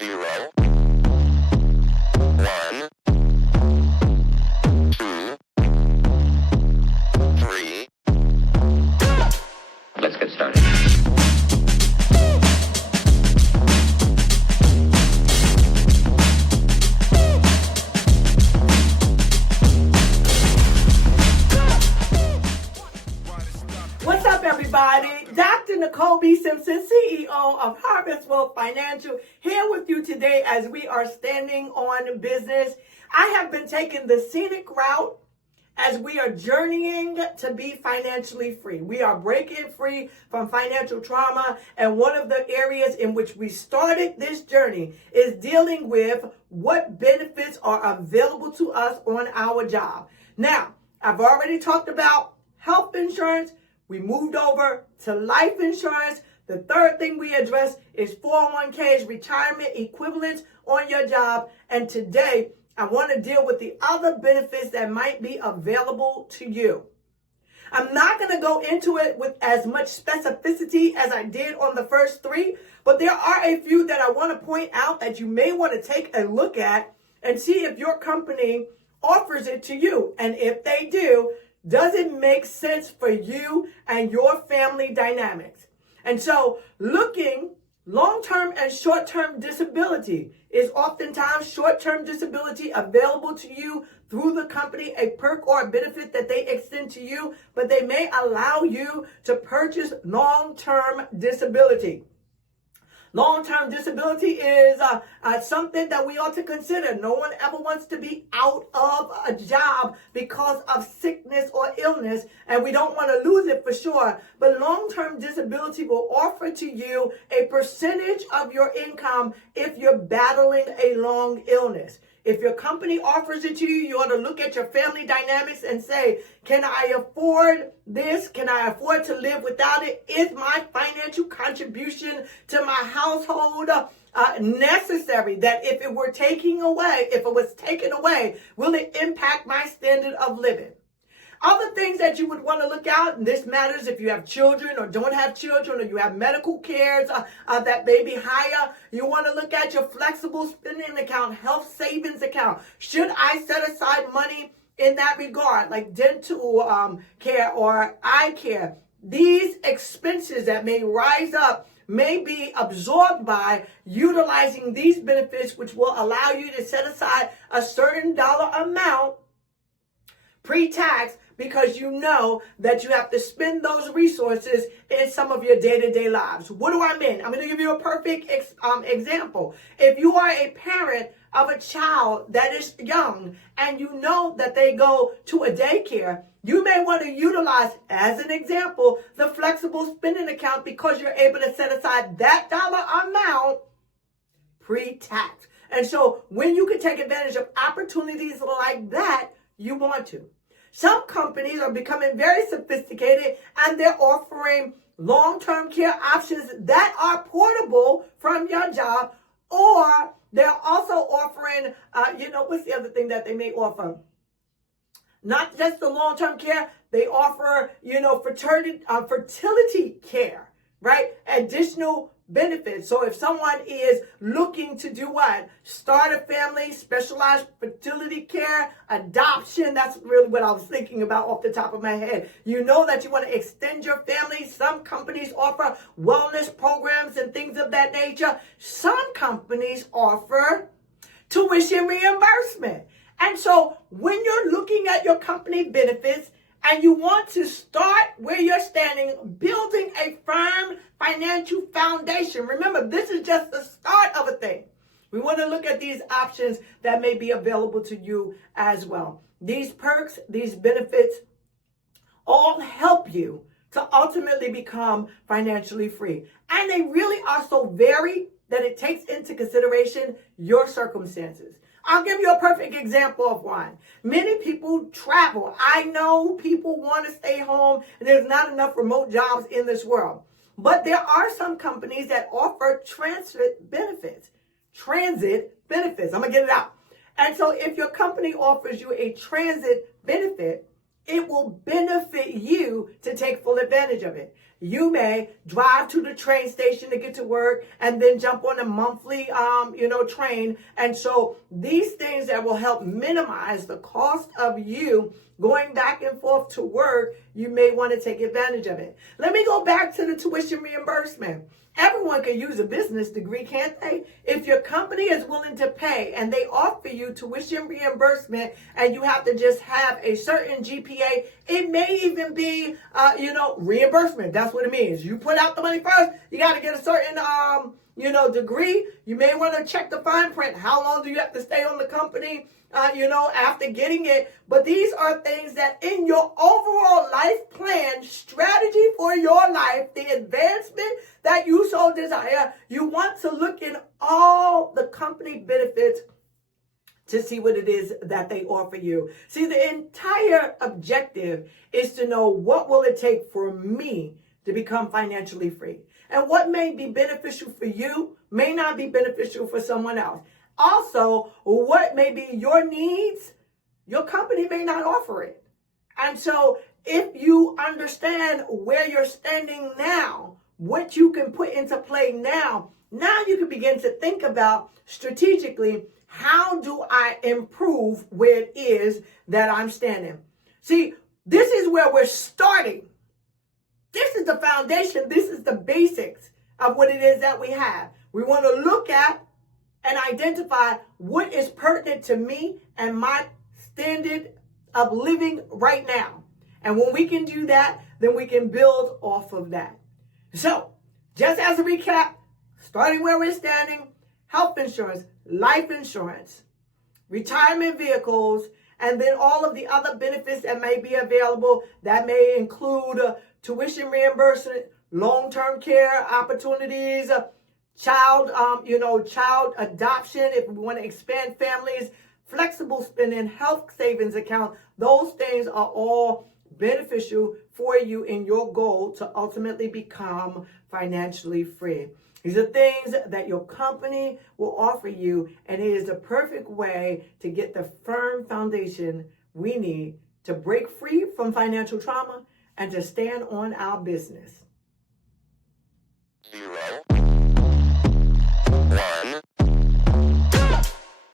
0, 1, 2, 3. Let's get started. What's up, everybody? Dr. Nicole B. Simpson, CEO of Harvest Wealth Financial, here with you today as we are standing on business. I have been taking the scenic route as we are journeying to be financially free. We are breaking free from financial trauma, and one of the areas in which we started this journey is dealing with what benefits are available to us on our job. Now, I've already talked about health insurance. We moved over to life insurance. The third thing we address is 401ks, retirement equivalents on your job. And today, I want to deal with the other benefits that might be available to you. I'm not going to go into it with as much specificity as I did on the first three, but there are a few that I want to point out that you may want to take a look at and see if your company offers it to you. And if they do, does it make sense for you and your family dynamics? And so looking long-term and short-term disability is oftentimes short-term disability available to you through the company, a perk or a benefit that they extend to you, but they may allow you to purchase long-term disability. Long-term disability is something that we ought to consider. No one ever wants to be out of a job because of sickness or illness, and we don't want to lose it for sure. But long-term disability will offer to you a percentage of your income if you're battling a long illness. If your company offers it to you, you ought to look at your family dynamics and say, can I afford this? Can I afford to live without it? Is my financial contribution to my household necessary? That if it was taken away, will it impact my standard of living? Other things that you would want to look out, and this matters if you have children or don't have children, or you have medical cares that may be higher. You want to look at your flexible spending account, health savings account. Should I set aside money in that regard, like dental care or eye care? These expenses that may rise up may be absorbed by utilizing these benefits, which will allow you to set aside a certain dollar amount pre-tax, because you know that you have to spend those resources in some of your day-to-day lives. What do I mean? I'm going to give you a perfect example. If you are a parent of a child that is young and you know that they go to a daycare, you may want to utilize, as an example, the flexible spending account, because you're able to set aside that dollar amount pre-tax. And so when you can take advantage of opportunities like that, you want to. Some companies are becoming very sophisticated, and they're offering long-term care options that are portable from your job, or they're also offering, what's the other thing that they may offer? Not just the long-term care, they offer, fertility care, right? Additional benefits. So if someone is looking to do what? Start a family, specialized fertility care, adoption. That's really what I was thinking about off the top of my head. You know that you want to extend your family. Some companies offer wellness programs and things of that nature. Some companies offer tuition reimbursement. And so when you're looking at your company benefits, and you want to start where you're standing, building a firm financial foundation. Remember, this is just the start of a thing. We want to look at these options that may be available to you as well. These perks, these benefits, all help you to ultimately become financially free. And they really are so varied that it takes into consideration your circumstances. I'll give you a perfect example of one. Many people travel. I know people want to stay home, and there's not enough remote jobs in this world. But there are some companies that offer transit benefits. I'm going to get it out. And so if your company offers you a transit benefit, it will benefit you to take full advantage of it. You may drive to the train station to get to work and then jump on a monthly, train. And so these things that will help minimize the cost of you going back and forth to work, you may want to take advantage of it. Let me go back to the tuition reimbursement. Everyone can use a business degree, can't they? If your company is willing to pay and they offer you tuition reimbursement and you have to just have a certain GPA, it may even be, reimbursement. That's what it means. You put out the money first, you got to get a certain, degree. You may want to check the fine print. How long do you have to stay on the company, after getting it? But these are things that in your overall life plan, strategy for your life, the advancement that you so desire, you want to look in all the company benefits to see what it is that they offer you. See, the entire objective is to know what will it take for me to become financially free. And what may be beneficial for you may not be beneficial for someone else. Also, what may be your needs, your company may not offer it. And so if you understand where you're standing now, what you can put into play now you can begin to think about strategically, how do I improve where it is that I'm standing? See, this is where we're starting. This is the foundation. This is the basics of what it is that we have. We want to look at and identify what is pertinent to me and my standard of living right now. And when we can do that, then we can build off of that. So, just as a recap, starting where we're standing, health insurance, life insurance, retirement vehicles, and then all of the other benefits that may be available. That may include tuition reimbursement, long-term care opportunities, child adoption, if we want to expand families, flexible spending, health savings account. Those things are all beneficial for you in your goal to ultimately become financially free. These are things that your company will offer you, and it is the perfect way to get the firm foundation we need to break free from financial trauma and to stand on our business.